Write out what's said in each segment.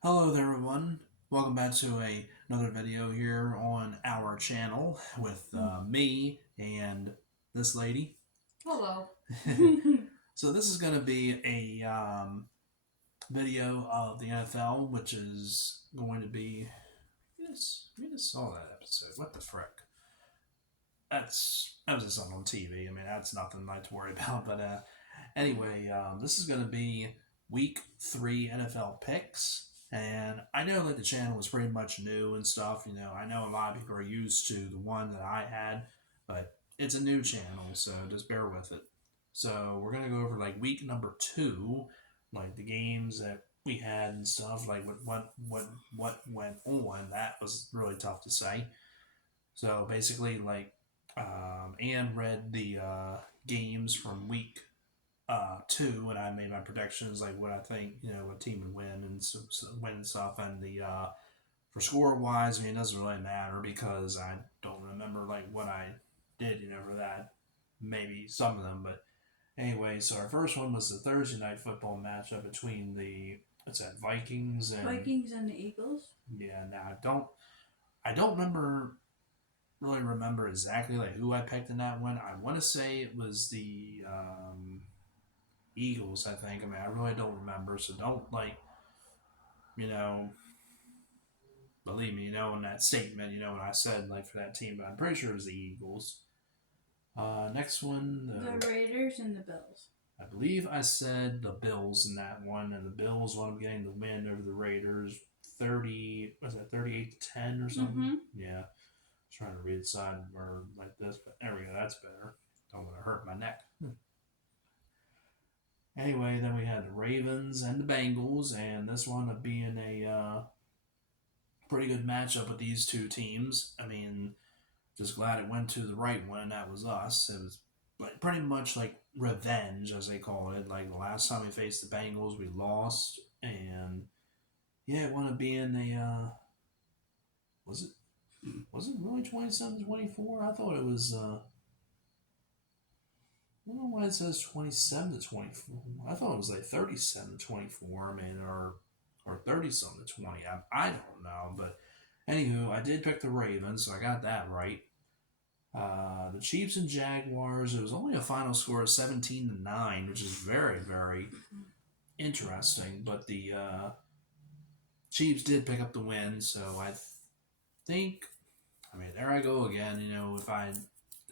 Hello there, everyone. Welcome back to another video here on our channel with me and this lady. Hello. So this is going to be a video of the NFL, which is going to be. We just saw that episode. What the frick? That was just on TV. I mean, that's nothing like to worry about. But anyway, this is going to be week 3 NFL picks. And I know that the channel was pretty much new and stuff. I know a lot of people are used to the one that I had, but it's a new channel, so just bear with it. So we're gonna go over like week number 2, like the games that we had and stuff, like what went on. That was really tough to say. So basically, like, Anne read the games from week 2, and I made my predictions, like what I think, what team would win and win and stuff. And the for score wise, I mean, it doesn't really matter because I don't remember like what I did, for that. Maybe some of them, but anyway. So our first one was the Thursday night football matchup between the what's that Vikings and Vikings and the Eagles. yeah. Now I don't really remember exactly like who I picked in that one. I want to say it was the Eagles, I think. I mean, I really don't remember, so don't you know, believe me, in that statement, what I said like for that team, but I'm pretty sure it was the Eagles. Next one, The Raiders and the Bills. I believe I said the Bills in that one, and the Bills wound up getting the win over the Raiders. 30 was that 38-10 or something? Mm-hmm. Yeah, trying to read side or like this, but there we go. That's better. Don't want to hurt my neck. Anyway, then we had the Ravens and the Bengals, and this wound up being a pretty good matchup with these two teams. I mean, just glad it went to the right one, and that was us. It was like pretty much like revenge, as they call it. Like the last time we faced the Bengals, we lost, and yeah, it wound up being a was it really 27-24? I thought it was. I don't know why it says 27-24. I thought it was like 37-24. I mean, or 30 something to 20. I don't know, but anywho, I did pick the Ravens, so I got that right. The Chiefs and Jaguars. It was only a final score of 17-9, which is very very interesting. But the Chiefs did pick up the win, so I think. I mean, there I go again. If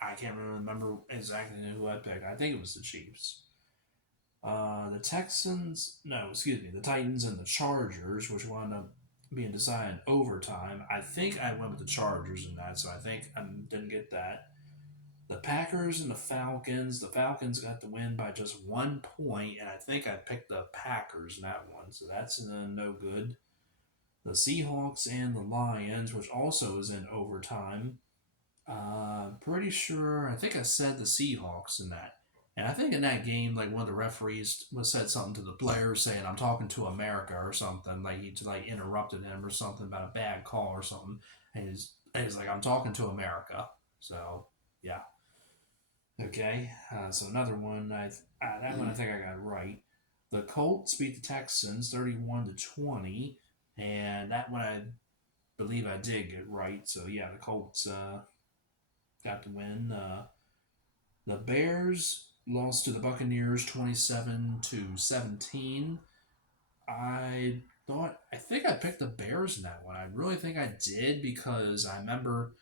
I can't remember exactly who I picked. I think it was the Chiefs. The Texans, no, excuse me, the Titans and the Chargers, which wound up being decided in overtime. I think I went with the Chargers in that, so I think I didn't get that. The Packers and the Falcons. The Falcons got the win by just 1 point, and I think I picked the Packers in that one, so that's no good. The Seahawks and the Lions, which also is in overtime. Pretty sure. I think I said the Seahawks in that. And I think in that game, like one of the referees was said something to the players saying, "I'm talking to America" or something. Like he like interrupted him or something about a bad call or something. And he's like, "I'm talking to America." So yeah, okay. So another one. That one I think I got right. The Colts beat the Texans 31-20, and that one I believe I did get right. So yeah, the Colts got the win. The Bears lost to the Buccaneers 27-17. I think I picked the Bears in that one. I really think I did because I remember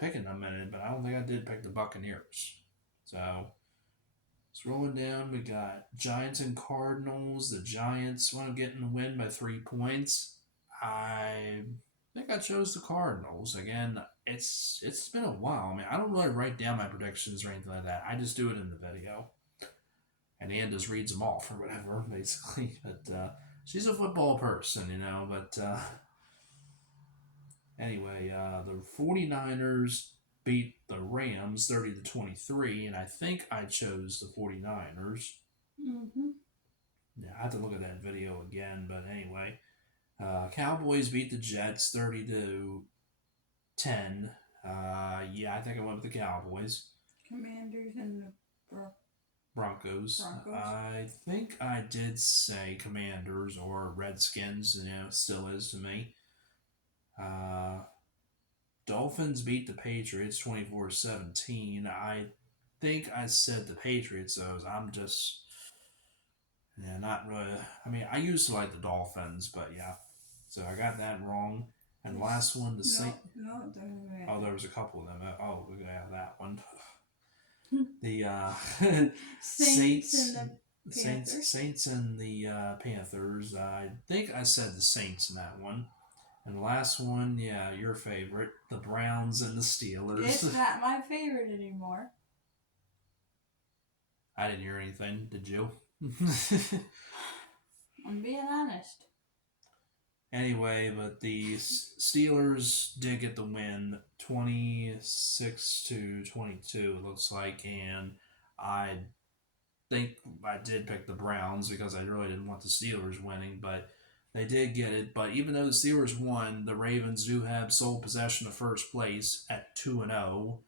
picking them in it, but I don't think I did pick the Buccaneers. So it's rolling down. We got Giants and Cardinals. The Giants want to get in the win by 3 points. I think I chose the Cardinals. Again, it's been a while. I mean, I don't really write down my predictions or anything like that. I just do it in the video, and Ann just reads them off or whatever, basically. But she's a football person, But anyway, the 49ers beat the Rams 30-23, and I think I chose the 49ers. Mm-hmm. Yeah, I have to look at that video again, but anyway. Cowboys beat the Jets 30-10. Yeah, I think I went with the Cowboys. Commanders and the Broncos. Broncos. I think I did say Commanders or Redskins, still is to me. Dolphins beat the Patriots 24-17. I think I said the Patriots, though. I'm just, yeah, not really. I mean, I used to like the Dolphins, but yeah. So I got that wrong. And last one, the Saint. No, Oh, there was a couple of them. Oh, we got that one. The Saints and the Panthers. Saints and the Panthers. I think I said the Saints in that one. And the last one, yeah, your favorite, the Browns and the Steelers. It's not my favorite anymore. I didn't hear anything. Did you? I'm being honest. Anyway, but the Steelers did get the win, 26-22. It looks like, and I think I did pick the Browns because I really didn't want the Steelers winning, but they did get it. But even though the Steelers won, the Ravens do have sole possession of first place at 2-0.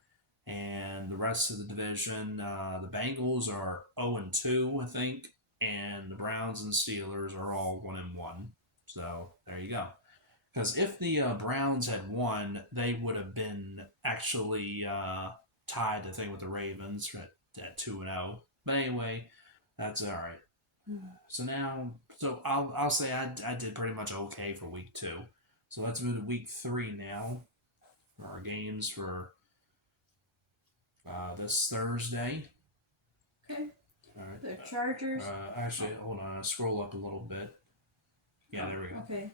And the rest of the division, the Bengals are 0-2, I think, and the Browns and Steelers are all 1-1. So there you go. Because if the Browns had won, they would have been actually tied, I think, with the Ravens at 2-0. But anyway, that's all right. So now, I'll say I did pretty much okay for week 2. So let's move to week 3 now. For our games for this Thursday. Okay. All right. The Chargers. Actually, hold on. I'll scroll up a little bit. Yeah, there we go. Okay.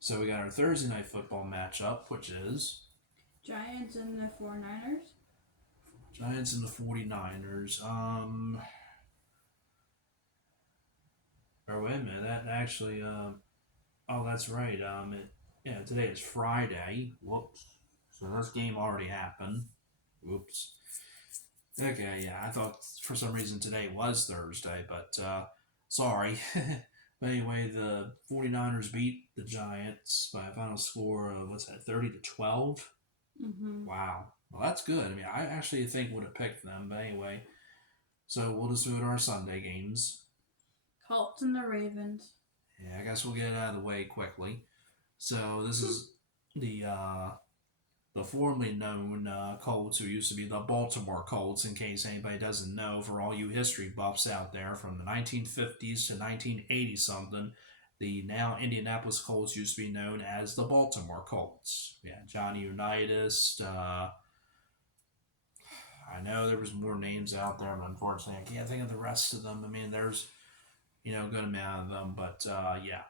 So we got our Thursday night football matchup, which is Giants and the 49ers. Giants and the 49ers. Or wait a minute. That actually. Oh, that's right. Today is Friday. Whoops. So this game already happened. Whoops. Okay, yeah, I thought for some reason today was Thursday, but sorry. But anyway, the 49ers beat the Giants by a final score of, 30-12? Mm-hmm. Wow. Well, that's good. I mean, I actually think would have picked them, but anyway. So we'll just move to our Sunday games. Colts and the Ravens. Yeah, I guess we'll get it out of the way quickly. So this is the formerly known Colts, who used to be the Baltimore Colts, in case anybody doesn't know, for all you history buffs out there, from the 1950s to 1980-something, the now Indianapolis Colts used to be known as the Baltimore Colts. Yeah, Johnny Unitas. I know there was more names out there, but unfortunately I can't think of the rest of them. I mean, there's, a good amount of them, but yeah,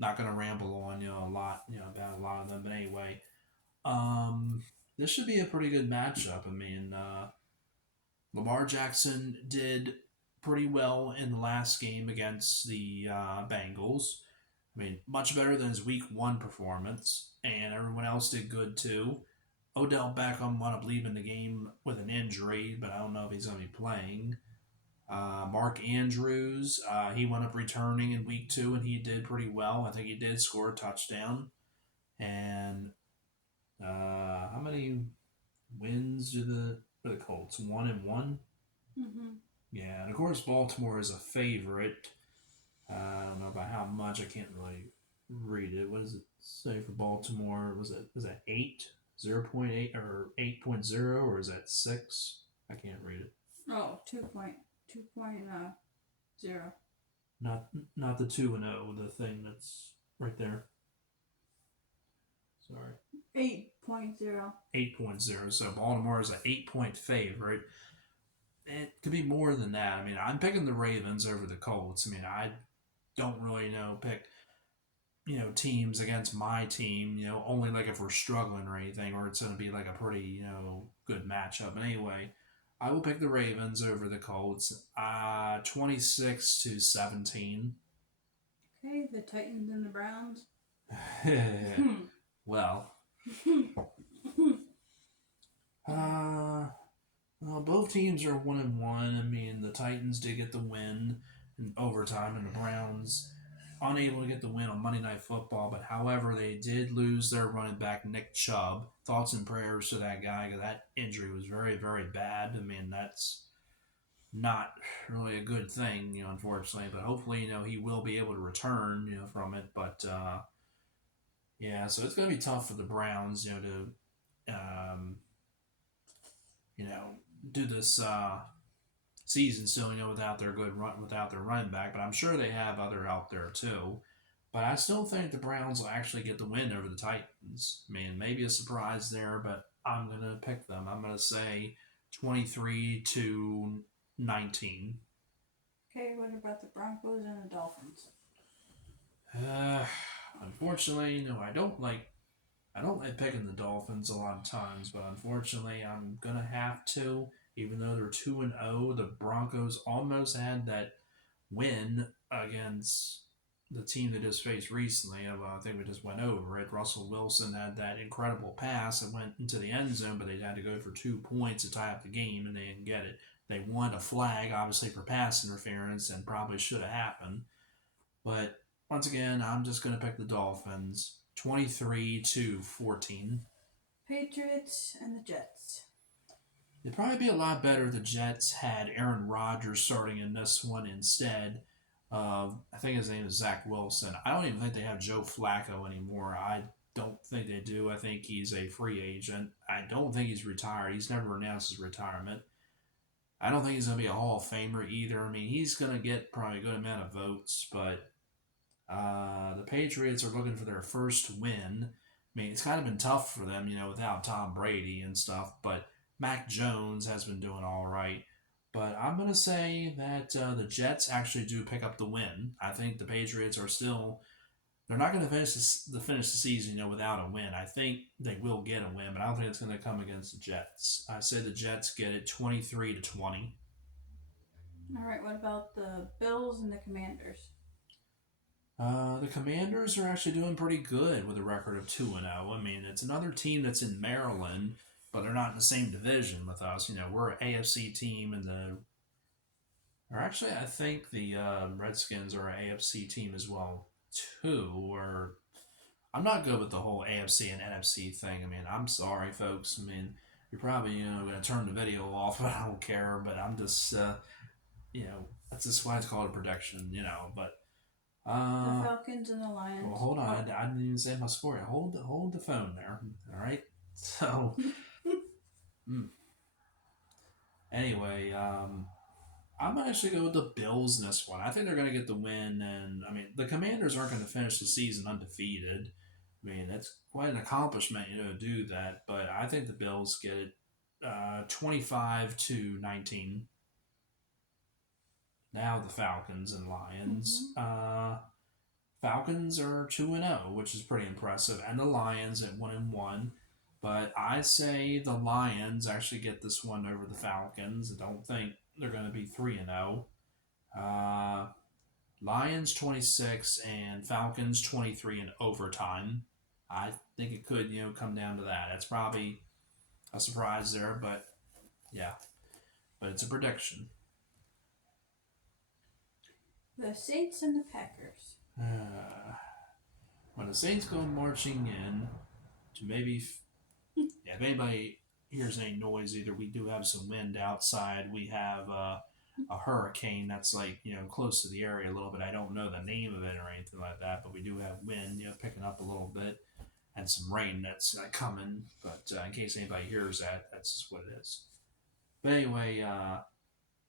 not going to ramble on, a lot, about a lot of them, but anyway. This should be a pretty good matchup. I mean, Lamar Jackson did pretty well in the last game against the Bengals. I mean, much better than his week 1 performance, and everyone else did good too. Odell Beckham wound up leaving the game with an injury, but I don't know if he's going to be playing. Mark Andrews, he wound up returning in week 2, and he did pretty well. I think he did score a touchdown. And how many wins do the Colts? 1-1? Mm-hmm. Yeah, and of course Baltimore is a favorite. I don't know about how much. I can't really read it. What does it say for Baltimore? Was it 8? 0.8 or 8.0, or is that 6? I can't read it. Oh, 2.0. Not the 2-0, the thing that's right there. Sorry. 8.0. 8.0. So Baltimore is an 8-point favorite. It could be more than that. I mean, I'm picking the Ravens over the Colts. I mean, I don't really pick, teams against my team, only like if we're struggling or anything, or it's going to be like a pretty, good matchup. But anyway, I will pick the Ravens over the Colts. 26-17. Okay, the Titans and the Browns. Well, well, both teams are 1-1. I mean, the Titans did get the win in overtime, and the Browns unable to get the win on Monday Night Football. But however, they did lose their running back, Nick Chubb. Thoughts and prayers to that guy, because that injury was very, very bad. I mean, that's not really a good thing, unfortunately. But hopefully, he will be able to return, from it. But yeah, so it's going to be tough for the Browns, to you know, do this season still, without their without their running back. But I'm sure they have other out there too. But I still think the Browns will actually get the win over the Titans. I mean, maybe a surprise there, but I'm gonna pick them. I'm gonna say 23-19. Okay, what about the Broncos and the Dolphins? Uh, Unfortunately, I don't like picking the Dolphins a lot of times, but unfortunately, I'm gonna have to. Even though they're 2-0, the Broncos almost had that win against the team they just faced recently. I think we just went over it. Russell Wilson had that incredible pass that went into the end zone, but they had to go for 2 points to tie up the game, and they didn't get it. They won a flag, obviously, for pass interference, and probably should have happened. But once again, I'm just going to pick the Dolphins 23-14. Patriots and the Jets. It'd probably be a lot better if the Jets had Aaron Rodgers starting in this one instead of, I think his name is Zach Wilson. I don't even think they have Joe Flacco anymore. I don't think they do. I think he's a free agent. I don't think he's retired. He's never announced his retirement. I don't think he's going to be a Hall of Famer either. I mean, he's going to get probably a good amount of votes, but the Patriots are looking for their first win. I mean, it's kind of been tough for them, without Tom Brady and stuff, but Mac Jones has been doing all right. But I'm going to say that the Jets actually do pick up the win. I think the Patriots are still. They're not going to finish the season, without a win. I think they will get a win, but I don't think it's going to come against the Jets. I say the Jets get it 23-20. All right, what about the Bills and the Commanders? The Commanders are actually doing pretty good with a record of 2-0. I mean, it's another team that's in Maryland, but they're not in the same division with us. We're an AFC team, or actually, I think the Redskins are an AFC team as well too. Or I'm not good with the whole AFC and NFC thing. I mean, I'm sorry, folks. I mean, you're probably going to turn the video off, but I don't care. But I'm just that's just why it's called a prediction. But The Falcons and the Lions. well, hold on. I didn't even say my score. Hold the phone there. All right. So, anyway, I'm gonna actually go with the Bills in this one. I think they're gonna get the win, and I mean the Commanders aren't gonna finish the season undefeated. I mean that's quite an accomplishment, to do that. But I think the Bills get it 25-19. Now the Falcons and Lions. Falcons are 2-0, which is pretty impressive, and the Lions at 1-1. But I say the Lions actually get this one over the Falcons. I don't think they're going to be 3-0. Lions 26 and Falcons 23 in overtime. I think it could, come down to that. It's probably a surprise there, but yeah. But it's a prediction. The Saints and the Packers. When the Saints go marching in to maybe, if anybody hears any noise, either we do have some wind outside, we have a hurricane that's close to the area a little bit. I don't know the name of it or anything like that, but we do have wind, picking up a little bit, and some rain that's coming. But in case anybody hears that, that's just what it is. But anyway,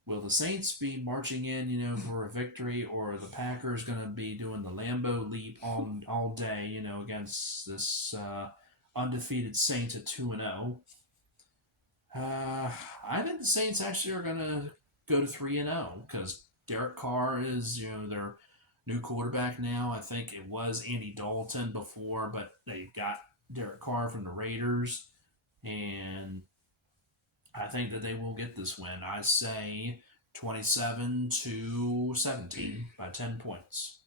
will the Saints be marching in, for a victory, or are the Packers going to be doing the Lambeau leap all day, against this undefeated Saints at 2-0? I think the Saints actually are going to go to 3-0 because Derek Carr is, their new quarterback now. I think it was Andy Dalton before, but they got Derek Carr from the Raiders, and I think that they will get this win. I say 27-17 by 10 points.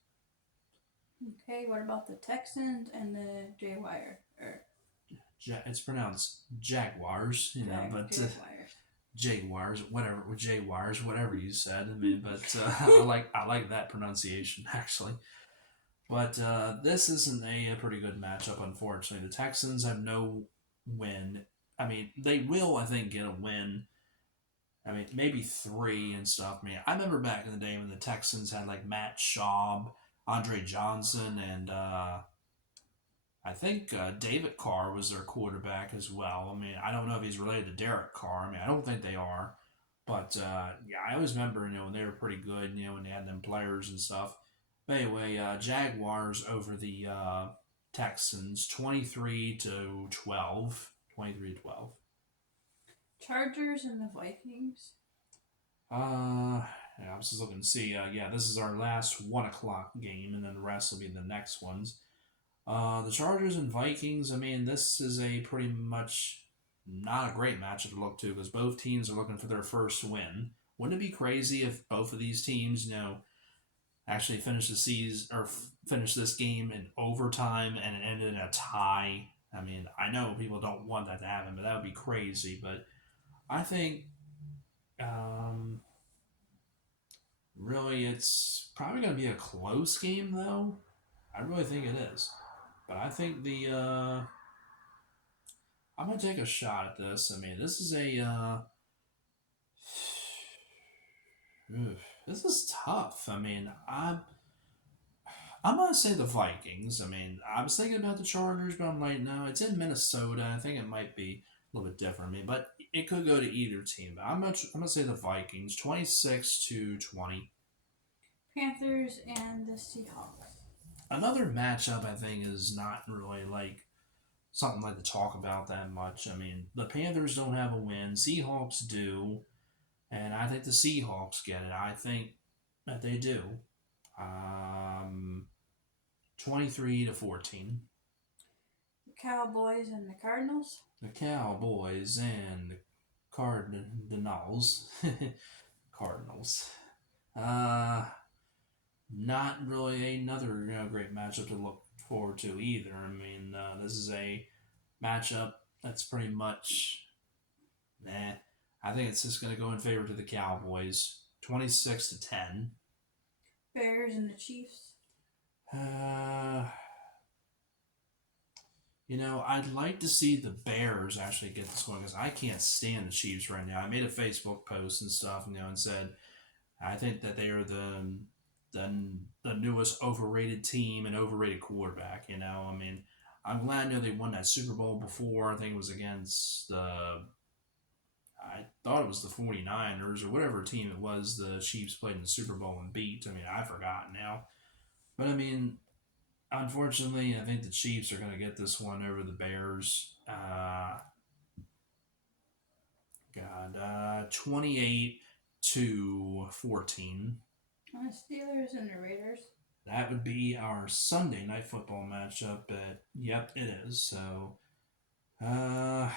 Okay, what about the Texans and the Jaguars? It's pronounced Jaguars, but Jaguars, whatever you said. I mean, but I like that pronunciation actually. But this isn't a pretty good matchup, unfortunately. The Texans have no win. I mean, they will, I think, get a win I mean, maybe three and stuff. I mean, I remember back in the day when the Texans had like Matt Schaub, Andre Johnson, and I think David Carr was their quarterback as well. I mean, I don't know if he's related to Derek Carr. I mean, I don't think they are. But yeah, I always remember, when they were pretty good, when they had them players and stuff. But anyway, Jaguars over the Texans, 23-12. 23-12. Chargers and the Vikings. Yeah, I was just looking to see. Yeah, this is our last 1 o'clock game, and then the rest will be the next ones. The Chargers and Vikings. I mean, this is a pretty much not a great matchup to look to because both teams are looking for their first win. Wouldn't it be crazy if both of these teams, actually finish the season or finish this game in overtime and it ended in a tie? I mean, I know people don't want that to happen, but that would be crazy. But I think um, really it's probably going to be a close game, though. I really think it is. But I think I'm gonna take a shot at this. I mean, this is a this is tough. I mean, I'm gonna say the Vikings. I mean, I was thinking about the Chargers, but I'm like, no, it's in Minnesota. I think it might be a little bit different. I mean, but it could go to either team. But I'm gonna say the Vikings, 26-20. Panthers and the Seahawks. Another matchup I think is not really like something like to talk about that much. I mean, the Panthers don't have a win. Seahawks do. And I think the Seahawks get it. I think that they do. Um, 23-14. The Cowboys and the Cardinals. The Cowboys and the Cardinals. Cardinals. Not really another great matchup to look forward to either. I mean, this is a matchup that's pretty much nah. I think it's just going to go in favor to the Cowboys, 26-10. Bears and the Chiefs. I'd like to see the Bears actually get this one because I can't stand the Chiefs right now. I made a Facebook post and stuff, and said I think that they are the newest overrated team and overrated quarterback. I mean, I'm glad they won that Super Bowl before. I think it was against I thought it was the 49ers or whatever team it was the Chiefs played in the Super Bowl and beat. I mean, I forgot now. But I mean, unfortunately, I think the Chiefs are going to get this one over the Bears. 28-14. The Steelers and the Raiders. That would be our Sunday night football matchup. But yep, it is. So, well,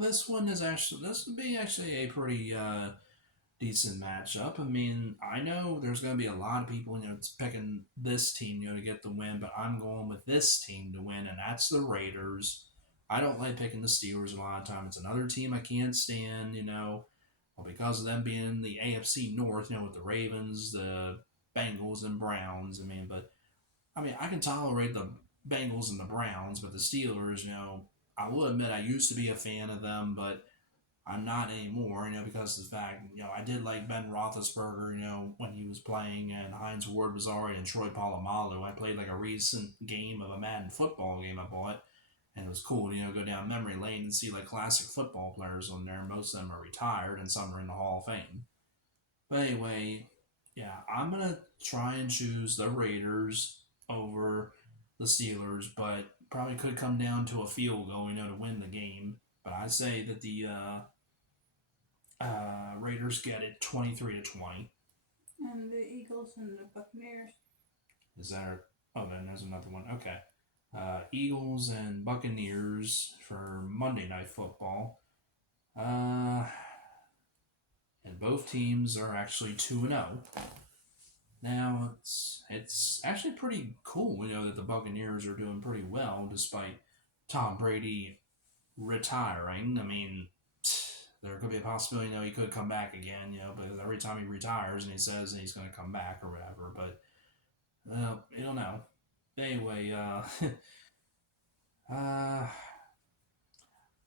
this would be actually a pretty decent matchup. I mean, I know there's going to be a lot of people, picking this team, to get the win, but I'm going with this team to win, and that's the Raiders. I don't like picking the Steelers a lot of times. It's another team I can't stand, well, because of them being in the AFC North, with the Ravens, the Bengals, and Browns. I can tolerate the Bengals and the Browns, but the Steelers, I will admit I used to be a fan of them, but I'm not anymore, because of the fact, I did like Ben Roethlisberger, when he was playing, and Hines Ward was already, and Troy Polamalu. I played like a recent game of a Madden football game I bought, and it was cool to, go down memory lane and see like classic football players on there. Most of them are retired, and some are in the Hall of Fame. But anyway, yeah, I'm going to try and choose the Raiders over the Steelers, but probably could come down to a field goal, to win the game. But I say that the Raiders get it 23-20. And the Eagles and the Buccaneers. Is that? Oh, then there's another one. Okay. Eagles and Buccaneers for Monday Night Football. And both teams are actually 2-0. Now, it's actually pretty cool, that the Buccaneers are doing pretty well despite Tom Brady retiring. I mean, there could be a possibility, he could come back again, because every time he retires and he says he's going to come back or whatever, but, you don't know. Anyway,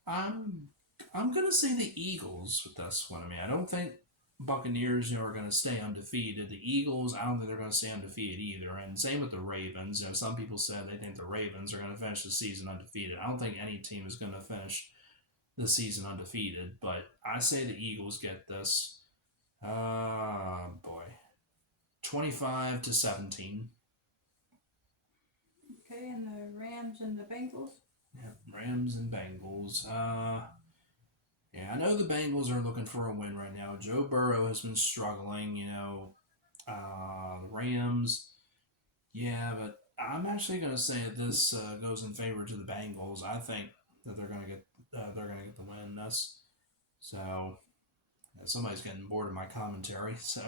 I'm I'm gonna say the Eagles with this one. I mean, I don't think Buccaneers, are going to stay undefeated. The Eagles, I don't think they're going to stay undefeated either. And same with the Ravens. Some people said they think the Ravens are going to finish the season undefeated. I don't think any team is going to finish the season undefeated, but I say the Eagles get this. Boy, 25-17. Okay, and the Rams and the Bengals. Yeah, Rams and Bengals. Yeah, I know the Bengals are looking for a win right now. Joe Burrow has been struggling, Rams, yeah, but I'm actually going to say that this goes in favor to the Bengals. I think that they're gonna get the win in this. So somebody's getting bored of my commentary. So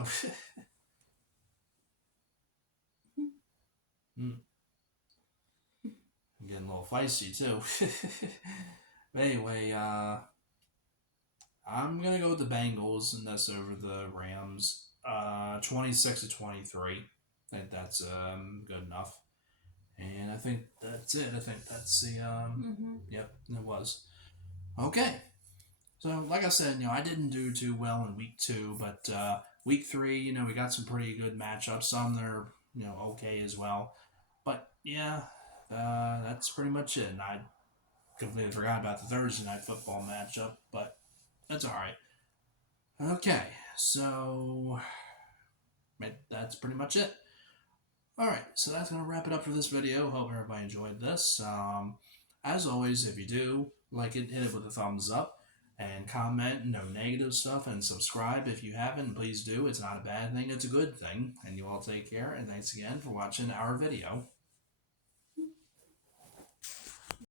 I'm getting a little feisty too. But anyway, I'm gonna go with the Bengals and this over the Rams. 26-23. I think that's good enough. And I think that's it. I think that's the Yep, it was. Okay. So like I said, I didn't do too well in week 2, but week 3, we got some pretty good matchups. Some that are okay as well. But yeah, that's pretty much it. And I completely forgot about the Thursday night football matchup, but that's all right. Okay, so that's pretty much it. All right, so that's going to wrap it up for this video. Hope everybody enjoyed this. As always, if you do like it, hit it with a thumbs up and comment no negative stuff, and subscribe if you haven't. Please do. It's not a bad thing. It's a good thing. And you all take care, and thanks again for watching our video.